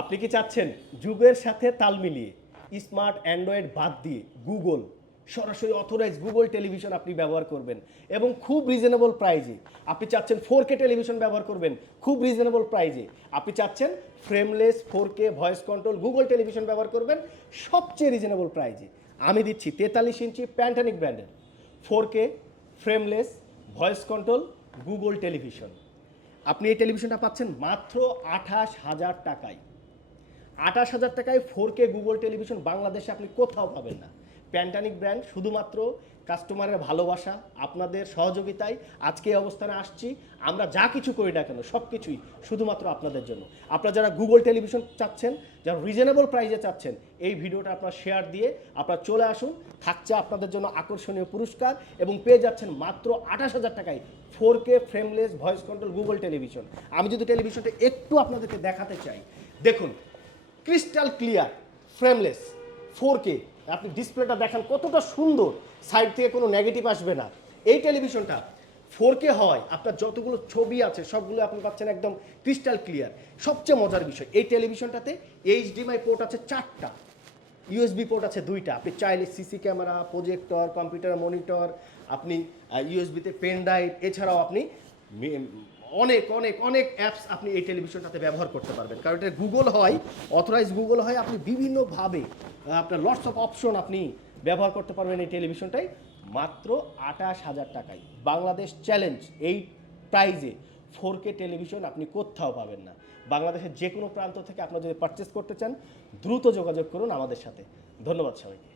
আপনি কি চাচ্ছেন যুগের সাথে তাল মিলিয়ে স্মার্ট অ্যান্ড্রয়েড বাদ দিয়ে গুগল সরাসরি অথরাইজ গুগল টেলিভিশন আপনি ব্যবহার করবেন এবং খুব রিজনেবল প্রাইজে? আপনি চাচ্ছেন 4K টেলিভিশন ব্যবহার করবেন খুব রিজনেবল প্রাইজে? আপনি চাচ্ছেন frameless 4K voice control Google television ব্যবহার করবেন সবচেয়ে রিজনেবল প্রাইজে? আমি দিচ্ছি 43 ইঞ্চি প্যান্টানিক ব্র্যান্ডের 4K frameless voice control Google television. আপনি এই টেলিভিশনটা পাচ্ছেন মাত্র 28,000 টাকায়। 28,000 টাকায় 4K গুগল টেলিভিশন বাংলাদেশে আপনি কোথাও পাবেন না। প্যান্টানিক ব্র্যান্ড, শুধুমাত্র কাস্টমারের ভালোবাসা, আপনাদের সহযোগিতায় আজকে এই অবস্থানে আসছি। আমরা যা কিছু করি না কেন সব কিছুই শুধুমাত্র আপনাদের জন্য। আপনারা যারা গুগল টেলিভিশন চাচ্ছেন, যারা রিজনেবল প্রাইসে চাচ্ছেন, এই ভিডিওটা আপনার শেয়ার দিয়ে আপনারা চলে আসুন। থাকছে আপনাদের জন্য আকর্ষণীয় পুরস্কার এবং পেয়ে যাচ্ছেন মাত্র 28,000 টাকায় 4K frameless voice control Google television. আমি যদি টেলিভিশনটা একটু আপনাদেরকে দেখাতে চাই, দেখুন ক্রিস্টাল ক্লিয়ার ফ্রেমলেস 4K। আপনি ডিসপ্লেটা দেখেন কতটা সুন্দর, সাইড থেকে কোনো নেগেটিভ আসবে না। এই টেলিভিশনটা 4K হয়, আপনার যতগুলো ছবি আছে সবগুলো আপনি পাচ্ছেন একদম ক্রিস্টাল ক্লিয়ার। সবচেয়ে মজার বিষয়, এই টেলিভিশনটাতে HDMI পোর্ট আছে 4টা, USB পোর্ট আছে 2টা। আপনি চাইলে CC camera, projector, computer monitor, আপনি ইউএসবিতে পেন ড্রাইভ, এছাড়াও আপনি অনেক অনেক অনেক অ্যাপস আপনি এই টেলিভিশনটাতে ব্যবহার করতে পারবেন। কারণ এটা গুগল হয়, অথরাইজ গুগল হয়। আপনি বিভিন্নভাবে আপনার লটস অফ অপশন আপনি ব্যবহার করতে পারবেন এই টেলিভিশনটাই মাত্র 28,000 টাকায়। বাংলাদেশ চ্যালেঞ্জ, এই প্রাইজে 4K টেলিভিশন আপনি কোথাও পাবেন না। বাংলাদেশের যে কোনো প্রান্ত থেকে আপনারা যদি পারচেস করতে চান দ্রুত যোগাযোগ করুন আমাদের সাথে। ধন্যবাদ সবাইকে।